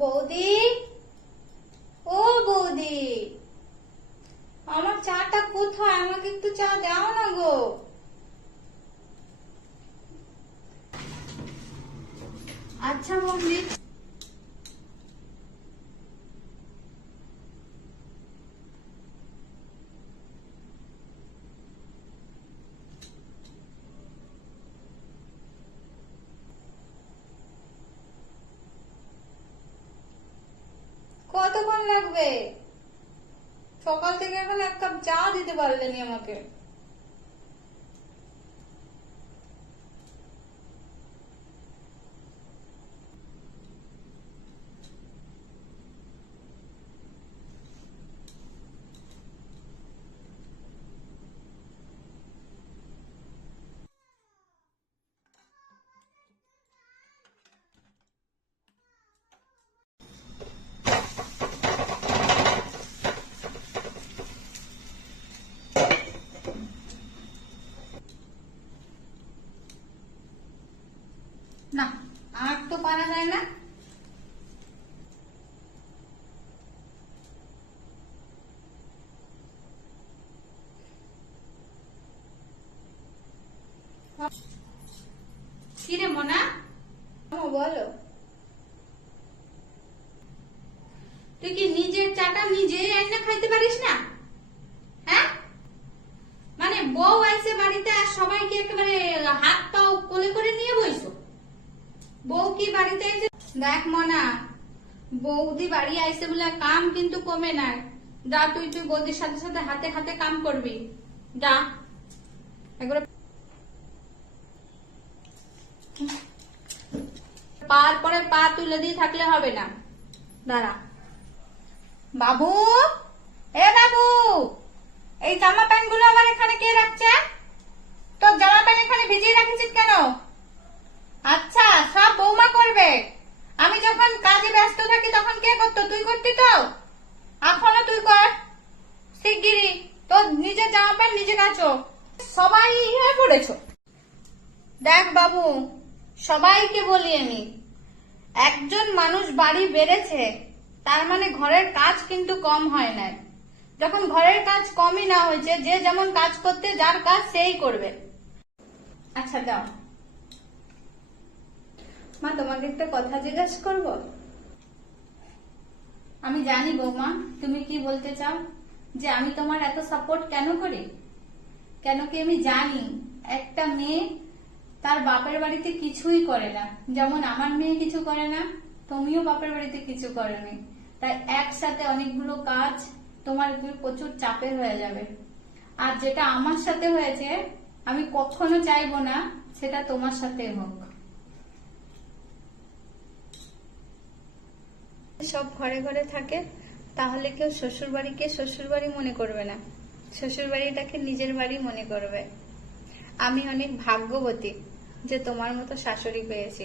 বৌদি, ও বৌদি, আমার চাটা কোথায়? আমাকে একটু চা দাও না গো। আচ্ছা বৌদি। কতক্ষণ লাগবে? সকাল থেকে এখন এক কাপ চা দিতে পারলেনি আমাকে। না, আর তো পারা যায় না। কি রে মোনা? বলো। তুই কি নিজের চাটা নিজে রান্না খাইতে পারিস না? হ্যাঁ, মানে বউ আইছে বাড়িতে আর সবাইকে একেবারে হাত পাও কোলে করে নিয়ে বইছো। বউ কি বাড়িতে আইছে? দেখ মোনা, বৌদি বাড়ি আইছে বলে কাম কিন্তু কমে নাই। যা, তুই তুই বৌদির সাথে সাথে হাতে হাতে কাম করবি। যা একবার পার পরে পা তুলে দিয়ে থাকলে হবে না। দাঁড়া বাবু, এ বাবু, এই জামা প্যান্ট গুলো আবার এখানে কে রাখছে? তোর জামা প্যান্ট এখানে ভিজিয়ে রাখছিস কেন? আচ্ছা, সব বৌমা করবে। আমি যখন কাজে ব্যস্ত থাকি তখন কে করতো? তুই করতি তো, এখনো তুই কর শিগগিরই। তোর নিজের জামা প্যান্ট নিজে কাচো। সবাই হয়ে পড়েছো। দেখ বাবু, সবাইকে বলি আমি, একজন মানুষ বাড়ি বেড়েছে তার মানে ঘরের কাজ কিন্তু কম হয় না। যখন ঘরের কাজ কমই না হয়েছে, যে যেমন কাজ করতে যার কাজ সেই করবে। আচ্ছা দাও মা, তোমাকে একটা কথা জিজ্ঞাসা করব। আমি জানি বৌমা তুমি কি বলতে চাও, যে আমি তোমার এত সাপোর্ট কেন করি। কেন কি আমি জানি একটা মেয়ে তার বাপের বাড়িতে কিছুই করে না, যেমন আমার মেয়ে কিছু করে না, তুমিও বাপের বাড়িতে কিছু করোনি। তাই একসাথে অনেকগুলো কাজ তোমার উপর প্রচুর চাপের হয়ে যাবে। আর যেটা আমার সাথে হয়েছে, আমি কখনো চাইবো না সেটা তোমার সাথে হোক। সব ঘরে ঘরে থাকে, তাহলে কেউ শ্বশুর বাড়িকে শ্বশুর বাড়ি মনে করবে না, শ্বশুর বাড়িটাকে নিজের বাড়ি মনে করবে। আমি অনেক ভাগ্যবতী যে তোমার মতো শাশুড়ি পেয়েছি।